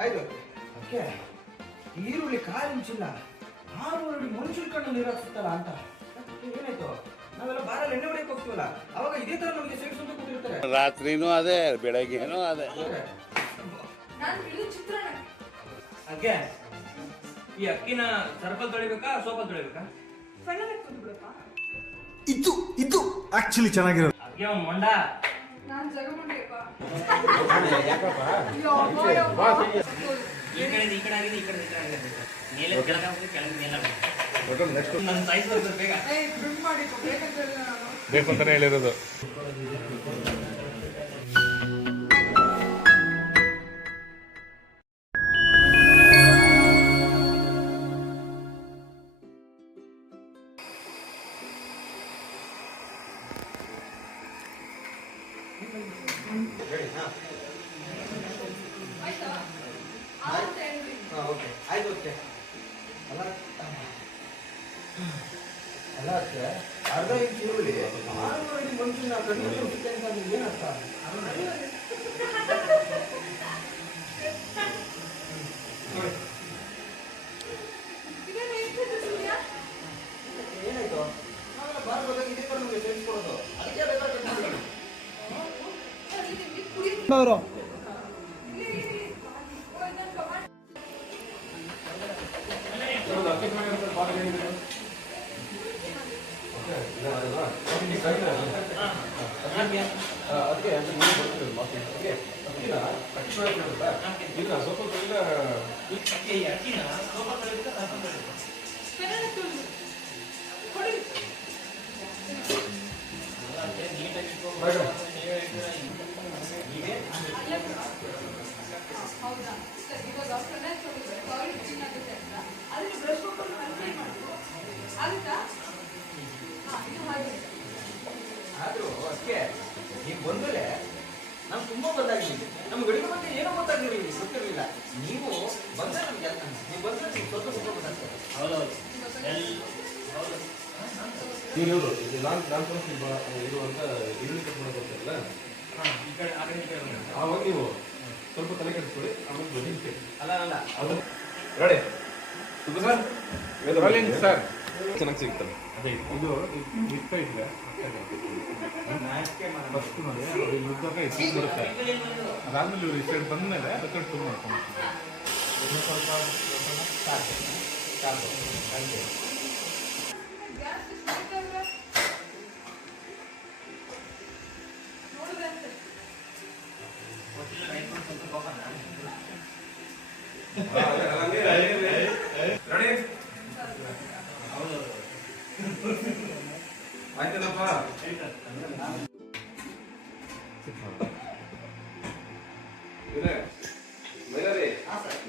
ಆಯ್ತು. ಓಕೆ, ಈರುಳ್ಳಿ ಕಾಲು ಇಂಚಿಲ್ಲ 6 ಅಡಿ ಮನುಷ್ಯನ ಕಣ್ಣು ನೀರಾಕ್ಸುತ್ತಲ್ಲ ಅಂತ. ಏನಾಯ್ತು? ನಾವೆಲ್ಲ ಬಾರಲ್ಲಿ ಎಣ್ಣೆ ಹೊಡೆಯಕ್ಕೆ ಹೋಗ್ತೀವಲ್ಲ, ಅವಾಗ ಇದೇ ತರ ನಮಗೆ ಸೇರಿಸು ಅಂತ ಕೂತಿರ್ತಾರೆ. ರಾತ್ರಿನೂ ಅದೇ, ಬೆಳಗ್ಗೆನೂ ಅದೇ. ಅಕ್ಕೆ, ಈ ಅಕ್ಕಿನ ಸರ್ಪಲ್ ತೊಳಿಬೇಕಾ ಸೋಪಲ್ ತೊಳಿಬೇಕಾ? ಇದು ಆಕ್ಚುಲಿ ಚೆನ್ನಾಗಿರೋದು. ಅಕ್ಕೆ ಅವ್ನು ಮೊಂಡ. ಈ ಕಡೆ ಆಗಿದೆ, ಈ ಕಡೆ ಆಗಿದೆ. ಮೇಲೆ ಕೆಳಗೆ ಕೆಳಗೆ ಮೇಲೆ ನನ್ನ ಸೈಜ್ ಬರ್ತದೆ ಬೇಗ. ಬೇಕು ಅಂತಾನೆ ಹೇಳಿರೋದು. ಓಕೆ ಆಯ್ತು. ಓಕೆ ಅಲ್ಲ ಅಕ್ಕೆ, ಅರ್ಧ ಇಂಚ್ ಈರುಳ್ಳಿ 6 ಅಡಿ ಮನುಷ್ಯನ ಕಣ್ಣು ಸುತ್ತೆ ಅಂತ ಏನರ್ಥ? ಏನಾಯ್ತು? ನಾವೆಲ್ಲ ಬಾರ್ಬೋದಾಗ ಇದೇ ತರ ನಮಗೆ ಸೇರಿಸ್ಕೊಡೋದು. ಅದಕ್ಕೆ ಬೇಕಾದ್ರೆ ಆದ್ರೂ ಅದಕ್ಕೆ ನೀವು ಬಂದಲೇ ನಮ್ಗೆ ತುಂಬಾ ಗೊತ್ತಾಗಿಲ್ಲ. ನಮ್ಗೆ ಅಡುಗೆ ಬಗ್ಗೆ ಏನೋ ಗೊತ್ತಿರಲಿಲ್ಲ. ನೀವು ಬಂದ್ರೆ ನಮ್ಗೆ ನೀವು ಬಂದ್ರೆ ನಿಮ್ಗೆ ಸ್ವಲ್ಪ ಗೊತ್ತಾಗ್ತದೆ. ಹೌದೌದು. ಇರುವಂತ ಈರುಳ್ಳಿ ಕಟ್ ಮಾಡೋಲ್ಲ, ಈ ಕಡೆ ಆ ಕಡೆ ಆವಾಗ ನೀವು ಸ್ವಲ್ಪ ತಲೆ ಕೆಡಿಸ್ಕೊಳ್ಳಿ. ಆಮೇಲೆ ಅಲ್ಲ ಅದು ರೆಡಿ ಸರ್, ಸರ್ ಚೆನ್ನಾಗಿ ಸಿಗ್ತದೆ. ಅದೇ ಇದು ಇಷ್ಟ ಇದೆ ಫಸ್ಟ್ ನೋಡಿ, ಅದು ಯುದ್ಧಕ್ಕೆ ಇಷ್ಟು ಬರುತ್ತೆ. ಅದಾದ್ಮೇಲೆ ಇವರು ಈ ಸೈಡ್ ಬಂದಮೇಲೆ ಅದಕ್ಕೆ ಟೂರ್ ಮಾಡ್ಕೊಂಡು ಸ್ವಲ್ಪ ಆಯ್ತಲ್ಲಪ್ಪ.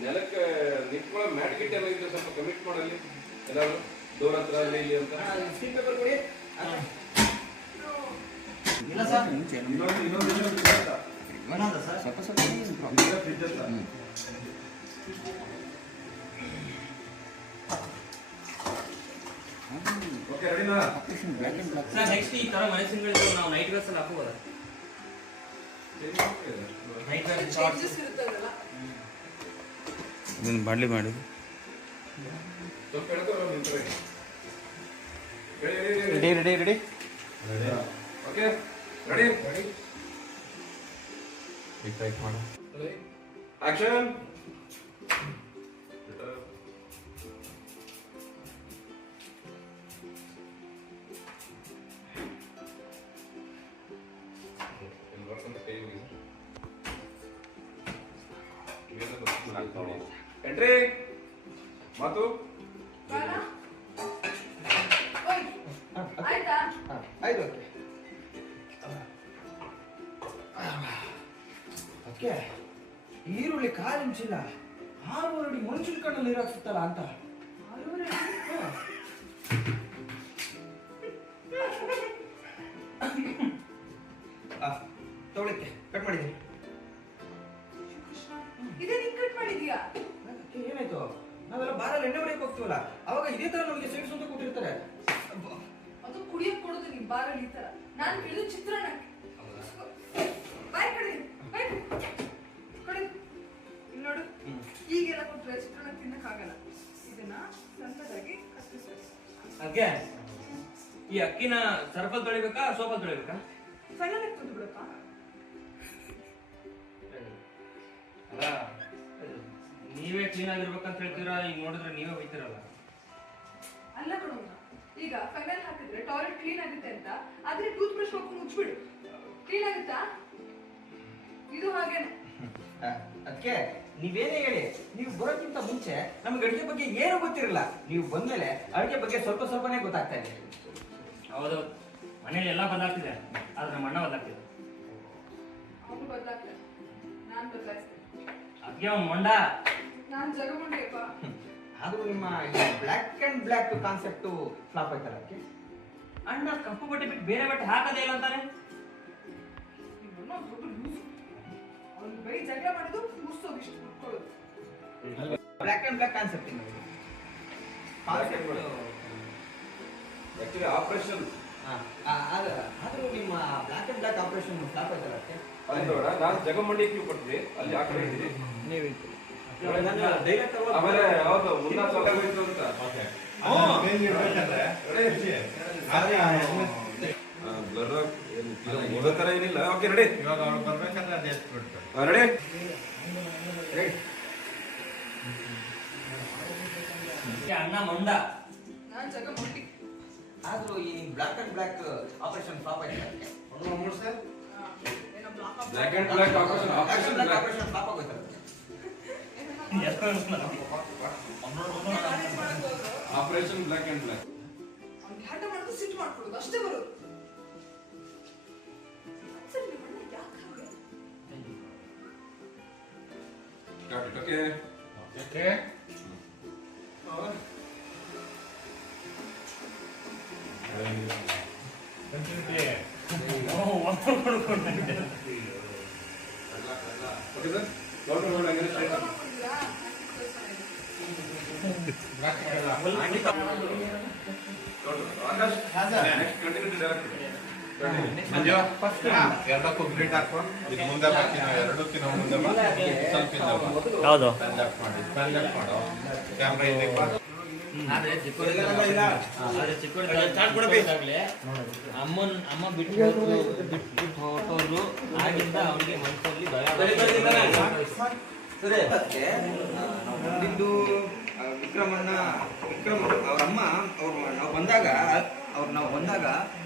ನೆಲಕ್ಕೆ ನಿಂತ್ಕೊಳ್ಳೋ ಮ್ಯಾಟ್ ಗಿಟ್ ಏನಾಗಿದ್ರೆ ಸ್ವಲ್ಪ ಕಮಿಟ್ ಮಾಡಲ್ಲಿ, ಎಲ್ಲಾದ್ರು ಡೋರ್ ಹತ್ರ ಅಲ್ಲಿ ಇಲ್ಲಿ ಅಂತ. ಪೇಪರ್ ಕೊಡಿ. ಇಲ್ಲ ಸರ್, ಓಕೆ ರೆಡಿನಾ? ಸರ್ ನೆಕ್ಸ್ಟ್ ಈ ತರ ಮನೆ ಸಿಂಗಳಿದ್ದು ನಾವು ನೈಟ್ ವೇರ್ಸ್ ಅಲ್ಲಿ ಹಾಕೋಬೋದಾ? ನೈಟ್ ವೇರ್ ಶಾರ್ಟ್ಸ್ ಇದನ್ನು ಬಾಡ್ಲಿ ಮಾಡಿ ಸ್ವಲ್ಪ ಹೇಳ್ತಾರೆ ನಿಂತ್ರೆ. ರೆಡಿ ಓಕೆ ರೆಡಿ ಟೈಪ್ ಮಾಡು. ಆಕ್ಷನ್. ಎಂಟ್ರಿ ಮಾತು ಆಯ್ತು. ಓಕೆ, ಈರುಳ್ಳಿ ಕಾಲು ಇಂಚಿಲ್ಲ 6 ಅಡಿ ಮನುಷ್ಯನ ಕಣ್ಣು ನೀರಾಕ್ಸುತ್ತಲ್ಲ ಅಂತ. ತೊಗೊಳಕ್ಕೆ ಕಟ್ ಮಾಡಿದ್ದೀನಿ. ಏನಾಯ್ತು? ನಾವೆಲ್ಲ ಬಾರಲ್ಲಿ ಎಣ್ಣೆ ಹೊಡೆಯಕ್ಕೆ ಹೋಗ್ತೀವಲ್ಲ, ಅವಾಗ ಇದೇ ತರ ನಮಗೆ ಸೇರಿಸು ಅಂತ ಕೂತಿರ್ತಾರೆ. ಅದು ಕುಡಿಯಕ್ಕೆ ಕೊಡೋದು ನೀವು ಬಾರಲ್ಲಿ ಈ ತರ. ನಾನು ಕೇಳಿದ ಚಿತ್ರಾನ್ನ. ಬಾಯ್ ಕಡೆ, ಬಾಯ್ ಕಡೆ. ಇಲ್ಲಿ ನೋಡು. ಅದಕ್ಕೆ ಈ ಅಕ್ಕಿನ ಸರ್ಫಲ್ ತೊಳಿಬೇಕಾ ಸೋಪಲ್ ತೊಳಿಬೇಕಾ? ಫೈನಲ್ ಆಗ್ತದೆ ಬಿಡಪ್ಪ. ಅಲ್ಲ ನೀವೇ ಕ್ಲೀನ್ ಆಗಿರ್ಬೇಕಂತ ಹೇಳ್ತೀರಾ, ಈಗ ನೋಡಿದ್ರೆ ನೀವೇ ಹೋಯ್ತಿರಲ್ಲ. ಅಲ್ಲ ಕಣೋ, ಈಗ ಫೈನಲ್ ಹಾಕಿದ್ರೆ ಟಾಯ್ಲೆಟ್ ಕ್ಲೀನ್ ಆಗುತ್ತೆ ಅಂತ, ಆದ್ರೆ ಟೂತ್ ಬ್ರಷ್ ಹಾಕೊಂಡು ಮುಚ್ಚಿಬಿಡು, ಕ್ಲೀನ್ ಆಗುತ್ತಾ? ಇದು ಹಾಗೇನೆ. ಅದಕ್ಕೆ ನೀವೇನೇ ಹೇಳಿ, ನೀವು ಬರೋಕ್ಕಿಂತ ಮುಂಚೆ ನಮ್ಗೆ ಅಡುಗೆ ಬಗ್ಗೆ ಏನು ಗೊತ್ತಿರಲ್ಲ. ನೀವು ಬಂದ್ಮೇಲೆ ಅಡುಗೆ ಬಗ್ಗೆ ಸ್ವಲ್ಪ ಸ್ವಲ್ಪನೇ ಗೊತ್ತಾಗ್ತಾ ಇದೆ. ಹೌದು, ಮನೇಲಿ ಎಲ್ಲ ಬದಲಾಗ್ತಿದೆ, ಆದ್ರೆ ನಮ್ಮ ಅಣ್ಣ ಬದಲಾಗ್ತಿದೆ. ಅವನು ಬದಲಾಗ್ತಾನೆ, ನಾನ್ ಬದಲಾಯಿಸ್ತೇನೆ. ಅದಕ್ಕೆ ಅವ್ನು ಮೊಂಡ. ನಾನ್ ಜಗಮುಂಡಿಯಪ್ಪ. ಆದ್ರೂ ನಿಮ್ಮ black and black concept flop ಆಯ್ತಲ್ಲ ಅದಕ್ಕೆ. ಅಣ್ಣ ಕಪ್ಪು ಬಟ್ಟೆ ಬಿಟ್ಟು ಬೇರೆ ಬಟ್ಟೆ ಹಾಕದೇ ಇಲ್ಲ ಅಂತಾನೆ. ಅವ್ನು ಬರೀ ಜಗಳ ಮಾಡಿದ್ದು ಮುಗಿಸೋದು, ಇಷ್ಟು ಮುಟ್ಕೊಳ್ಳೋದು. Black and black concept actually operation ಆದ್ರೂ ನಿಮ್ಮ black and black operation flop ಆಯ್ತಲ್ಲ ಅದಕ್ಕೆ. ಅಲ್ಲಿ ನೋಡ, ನಾನು ಜಗಮಂಡಿ ಕ್ಯೂ ಕೊಟ್ಟಿದ್ವಿ, ಅಲ್ಲಿ ಆ ಕಡೆ ಇದ್ದೀವಿ. ಆಮೇಲೆ ಯಾವ್ದು ಮುನ್ನಾ ಸಲ ಹೋಯ್ತು ಅಂತ ಬ್ಲರ್ ಓದೋ ತರ ಏನಿಲ್ಲ. ಓಕೆ ರೆಡಿ, ಇವಾಗ ಅವ್ರು ಬರ್ಬೇಕಂದ್ರೆ ಅದು ಎಷ್ಟು ಬಿಡ್ತಾರೆ. ರೆಡಿ. ಅಣ್ಣ ಮೊಂಡ. ನಾನ್ ಜಗಮುಂಡಿ. ಆದ್ರೂ ಈ black and black operation flop ಆಯ್ತಲ್ಲ ಅದಕ್ಕೆ. ಏನೋ block black and black operation operation flop ಆಗೋಯ್ತಲ್ಲ. Operation black and black. ಅವ್ನಿಗೆ ಹಠ ಮಾಡೋದು, ಸಿಟ್ಟು ಮಾಡ್ಕೊಳ್ಳೋದು ಅಷ್ಟೇ ಬರೋದು. ಸರಿ, ನಿಮ್ಮ ಅಣ್ಣ ಯಾಕೆ ಹಾಗೆ? Okay okay okay sir, doctor ನೋಡಿ ಹಂಗೆ ಸ್ಟ್ರೈಟ್ ಜಗಳ ಮಾಡ್ಕೊಂಡಿದ್ದೀರಾ? ಆಕಾಶ್ ನೆಕ್ಸ್ಟ್ ಕಂಟಿನ್ಯೂ ಡೈರೆಕ್ಟ್ ಎರಡಕ್ಕೂ ಗ್ರಿಡ್ ಹಾಕೋ. ಇದು ಮುಂದೆ ಬರ್ತೀನಿ, ಎರಡಕ್ಕಿಂತ ಮುಂದೆ ಬಾ, ಸ್ವಲ್ಪ ಹಿಂದೆ ಬಾ. ಹೌದು. ಸ್ಪೆಲ್ ಲೆಫ್ಟ್ ಮಾಡಿ, ಸ್ಪೆಲ್ ಲೆಫ್ಟ್ ಮಾಡು. ಕ್ಯಾಮ್ರಾ ಇದೆ ಬಾ. ಅಮ್ಮ ಬಿಟ್ಟು ಹೊರಟೋರು, ಆಗಿಂದ ಅವನಿಗೆ ಮನಸ್ಸಲ್ಲಿ ಭಯ. ಸರಿ, ಅದಕ್ಕೆ ನಾವು ಬಂದಿದ್ದು ವಿಕ್ರಮ್ ಅವ್ರಮ್ಮ ನಾವು ಬಂದಾಗ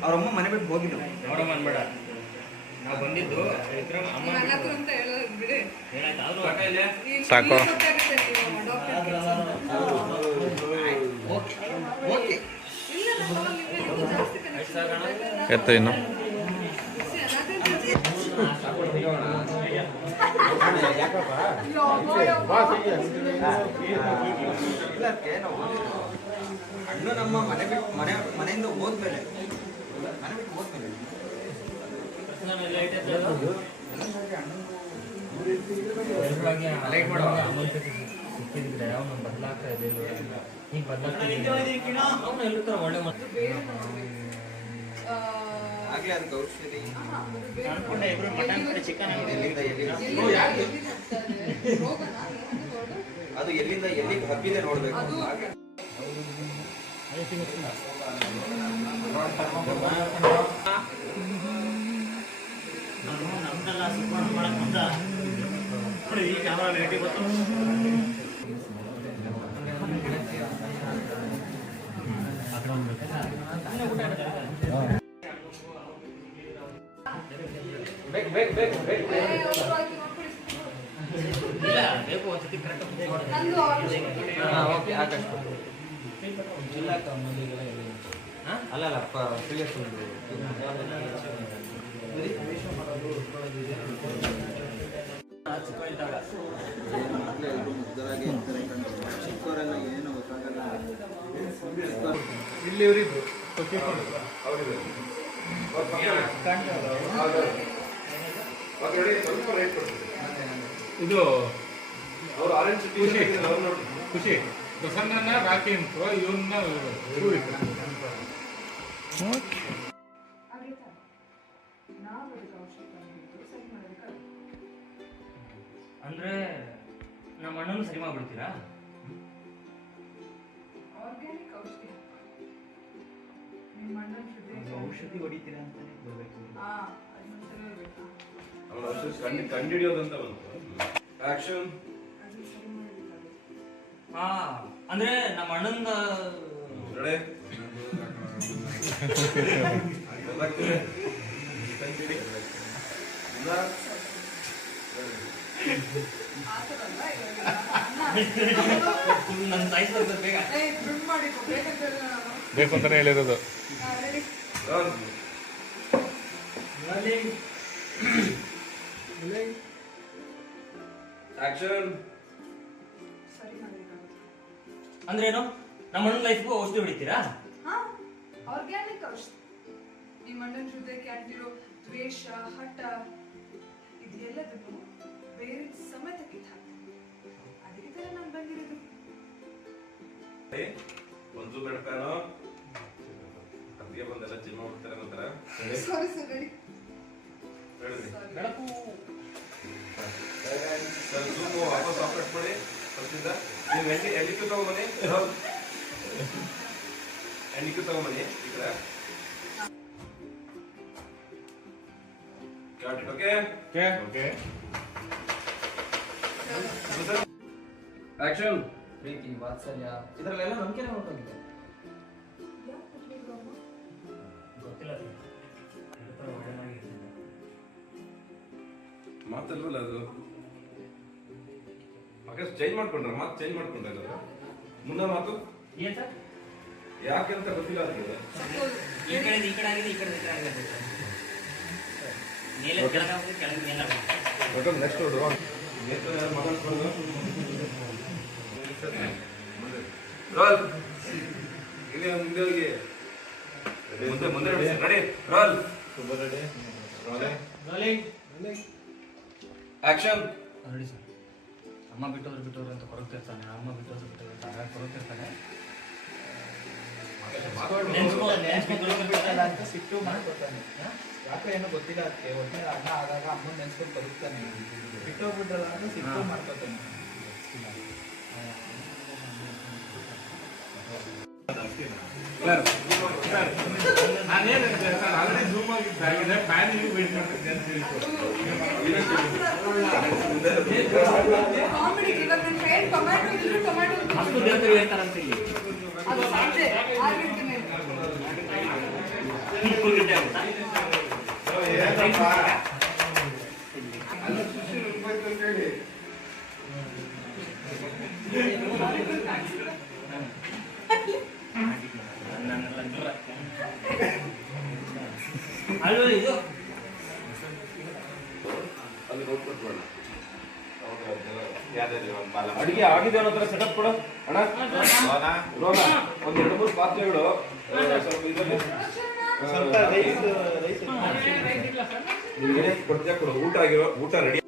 ಅವ್ರಮ್ಮ ಮನೆ ಬಿಟ್ಟು ಹೋಗಿದ್ರು. ನೋಡಮ್ಮ ಅನ್ಬೇಡ, ನಾವು ಬಂದಿದ್ದು ವಿಕ್ರಮ್ ಅಮ್ಮ ನೀವ್ ಅಣ್ಣಾದ್ರು ಅಂತ ಹೇಳೋದು ಬಿಡಿ. ಏನಾಯ್ತು ಆದ್ರೂ ನೀವ್ ಸಾಕು. ನೀವ್ ಗೊತ್ತಾಗುತ್ತೆ ನೀವು ಡಾಕ್ಟರ್ ಕೆಲ್ಸ ಅಂತ. ಓಕೆ ಇಲ್ಲ, ನಮ್ಮ ನಿಮ್ಗೆ ಇನ್ನೂ ಜಾಸ್ತಿ connection ಇದೆ. ಎತ್ತು ಇನ್ನು See, another thing. ಇದಕ್ಕೆ ನಾವು ಅಣ್ಣ ನಮ್ಮ ಮನೆಯಿಂದ ಹೋದ್ಮೇಲೆ ಸಿಕ್ಕಿದ್ರೆ ಅವನು ಬದಲಾಗ್ತಾ ಇದೆ, ಈಗ ಬದಲಾಗ್ತಾ ಅವನು ಎಲ್ಲರೂ ಒಳ್ಳೆ ಮತ್ತು ಆಗ್ಲೇ ಅದಕ್ಕೆ ಔಷಧಿ ಅನ್ಕೊಂಡೆ ಇಬ್ರು ಮಟನ್ ಕಡೆ ಚಿಕನ್ ಅದು ಎಲ್ಲಿಂದ ಎಲ್ಲಿಗೆ ಹಬ್ಬಿದೆ ನೋಡ್ಬೇಕು. ಹಾಗೆ ನಮ್ದೆಲ್ಲ ಸುಮ್ಮನೆ ಮಾಡಕ್ ಬಂದ ಈ ಕ್ಯಾಮರಾ ರೇಟಿ ಗೊತ್ತು. ಇಲ್ಲ ಬೇಕು ಒಂದ್ಸತಿ ಕರೆಕ್ಟ್ ನಂದು ಓಕೆ ಆಕಾಶ್ ಅಲ್ಲ ಪ್ರಿಯಸ್ ಚಿಕ್ಕವರೆಲ್ಲ ಏನು ಗೊತ್ತಾಗಲ್ಲ. ಇಲ್ಲಿ ಇವರಿದ್ದು ಸ್ವಲ್ಪ ರೈಟ್ ಕೊಡ್ತೀವಿ. ಇದು ಅವ್ರು ಆರೆಂಜ್ ಖುಷಿ ಅವ್ರು ನೋಡಿ ಖುಷಿ ಪ್ರಸನ್ನ ರಾಕಿ ಅಂತ ಇವನ್ನ ಆಗೈತಾ? ನಾವು ಅದಕ್ಕೆ ಔಷಧಿ ತಂದಿದ್ದು ಸರಿ ಮಾಡೋದಕ್ಕೆ. ಅಂದ್ರೆ ನಮ್ಮ ಅಣ್ಣನ ಸರಿ ಮಾಡ್ಬಿಡ್ತೀರಾ? ಆರ್ಗ್ಯಾನಿಕ್ ಔಷಧಿ. ಅಣ್ಣನ ಹೃದಯ ಔಷಧಿ ಹೊಡಿತೀರಾ ಅಂತಾನೆ ಬರ್ಬೇಕು. ಅದು ಒಂದ್ಸಲ ಇರ್ಬೇಕಾ? ಅವಳ ಔಷಧಿ ಕಂಡಿಡಿಯೋದಂತ ಬಂತು. ಆಕ್ಷನ್. ಅದು ಸರಿ ಮಾಡ್ಬೇಕಾಗುತ್ತೆ. ಹಾ ಅಂದ್ರೆ ನಮ್ಮ ಅಣ್ಣಂದ ರೆಡಿ ಗೊತ್ತಾಗ್ತಿದೆ ಕಂಡಿಡಿ ಇಲ್ಲ ಆ ಥರ ಅಲ್ಲ ಇವಾಗ. ಅಣ್ಣ, ನನ್ನ ಸೈಜ್ ಬರ್ತದೆ ಬೇಗ. ಡ್ರಿಮ್ ಮಾಡಿಕೊ ಬೇಕಂತ ಹೇಳಿದ್ರೆ ನಾನು. ಬೇಕು ಅಂತಾನೆ ಹೇಳಿರೋದು. Ready run action. ಸರಿ ಮಾಡ್ಬೇಕಾಗುತ್ತೆ. ಅಂದ್ರೇನು ನಮ್ಮ ಅಣ್ಣನ ಲೈಫ್ಗೂ ಔಷಧಿ ಹೊಡಿತೀರಾ? ಹಾ ಆರ್ಗ್ಯಾನಿಕ್ ಔಷಧಿ. ನಿಮ್ಮ ಅಣ್ಣನ ಹೃದಯಕ್ಕೆ ಅಂಟಿರೋ ದ್ವೇಷ ಹಠ ಇದೆಲ್ಲದನ್ನು ಬೇರೆ ಸಮೇತ ಕಿತ್ತಾಕ್ತೀನಿ. ಅದಕ್ಕೆ ತರ ನಾನು ಬಂದಿರೋದು. ಒಂದು ಬೆಳಕಾನು ಅಲ್ಲಿಗೆ ಬಂದೆಲ್ಲ ಜಿಮ್ ಹೋಗ್ತಾರೆ ಅಂತಾರ. ಸಾರಿ ಸರ್ ರೆಡಿ ಹೇಳಿದ್ರಿ ಬೆಳಕು ಸರ್ ಜೂಮ್ ವಾಪಸ್ ಆಪರೇಟ್ ಮಾಡಿ ಫಸ್ಟಿಂದ ನೀವು ಎಲ್ಲಿಕ್ಕೂ ತಗೊಂಬನ್ನಿ. ಎಲ್ಲಿಕ್ಕೂ ತಗೊಂಬನ್ನಿ ಈ ಕಡೆ. Okay okay action. ಪ್ರೀತಿ ವಾತ್ಸಲ್ಯ ಇದರಲ್ಲೆಲ್ಲ ನಂಬಿಕೆನೇ ಹೊರಟೋಗಿದೆ. ಗೊತ್ತಿಲ್ಲ ಅದು. ಮಾತಲ್ವಲ್ಲ ಅದು ಚೇಂಜ್ ಮಾಡ್ಕೊಂಡ್ರ ಮಾತು ಚೇಂಜ್ ಮಾಡ್ಕೊಂಡ್ರ ಮುಂದೆ ಮಾತು ಏನ್ ಸರ್? ಯಾಕೆ ಅಂತ ಗೊತ್ತಿಲ್ಲ ಅದಕ್ಕೆ. ಈ ಕಡೆ ಈ ಕಡೆ ಆಗಿದೆ, ಈ ಕಡೆ ಈ ಕಡೆ ಆಗಿದೆ. ಮೇಲೆ ಕೆಳಗೆ ಕೆಳಗೆ ಮೇಲೆ ನೆಕ್ಸ್ಟ್ ರೋಲ್ ಇಲ್ಲಿ ಮುಂದೆ ಹೋಗಿ ಮುಂದೆ ಮುಂದೆ ರೆಡಿ ರೋಲ್ ಆಕ್ಷನ್. ನೋಡಿ ಸರ್, ಅಮ್ಮ ಬಿಟ್ಟೋದ್ರು ಅಂತ ಕೊರಗ್ತಿರ್ತಾನೆ, ಅಮ್ಮ ಬಿಟ್ಟೋದ್ರು ಅಂತ ಹಾಗಾಗಿ ಕೊರಗ್ತಿರ್ತಾನೆ. ಬಿಟ್ಟಲ್ಲ ಅಂತ ಸಿಟ್ಟು ಮಾಡ್ಕೊತಾನೆ. ಯಾಕೆ ಏನೋ ಗೊತ್ತಿಲ್ಲ ಅದಕ್ಕೆ. ಒಟ್ಟೆ ಅಣ್ಣ ಆದಾಗ ಅಮ್ಮನ ನೆನ್ಸ್ಕೊಂಡು ಬದುಕ್ತಾನೆ. ಬಿಟ್ಟೋಗ್ಬಿಟ್ರಲ್ಲ ಅಂತ ಸಿಟ್ಟು ಮಾಡ್ಕೊತಾನೆ. ಆಲ್ರೆಡಿ ಜೂಮ್ ಆಗಿದ್ದಾಗಿದೆ. ಫ್ಯಾನ್ ವೇಟ್ ಮಾಡ್ತಿದ್ದೆ ಅಂತ ಹೇಳಿ ಕಾಮಿಡಿ ಇವಾಗ ನನ್ನ ಫ್ರೆಂಡ್ ಟೊಮ್ಯಾಟೊ ಇದ್ರು ಟೊಮ್ಯಾಟೊ ಅಷ್ಟು ದೇವತೆಗಳು ಹೇಳ್ತಾರಂತ ಇಲ್ಲಿ. ಅದು ಸಂಜೆ 6 ಗಂಟೆ ಮೇಲೆ ಫುಲ್ ಗಂಟೆ ಆಗುತ್ತಾ? ಅಲ್ವ ಇದು ಅಲ್ಲಿ ನೋಡ್ಕೊಟ್ ಬೇಡ. ಅಡಿಗೆ ಆಗಿದೆ ಅನ್ನೋ ತರ ಸೆಟಪ್ ಕೊಡು ಅಣ್ಣ. ರೋಗ ಒಂದ್ 2-3 ಪಾತ್ರೆಗಳು ಸ್ವಲ್ಪ ಇದರಲ್ಲಿ ಸ್ವಲ್ಪ ರೈಸ್ ನಿಮ್ಗೆ ಕೊಡ್ತೀಯ ಕೊಡು. ಊಟ ಆಗಿರೋ ಊಟ ರೆಡಿ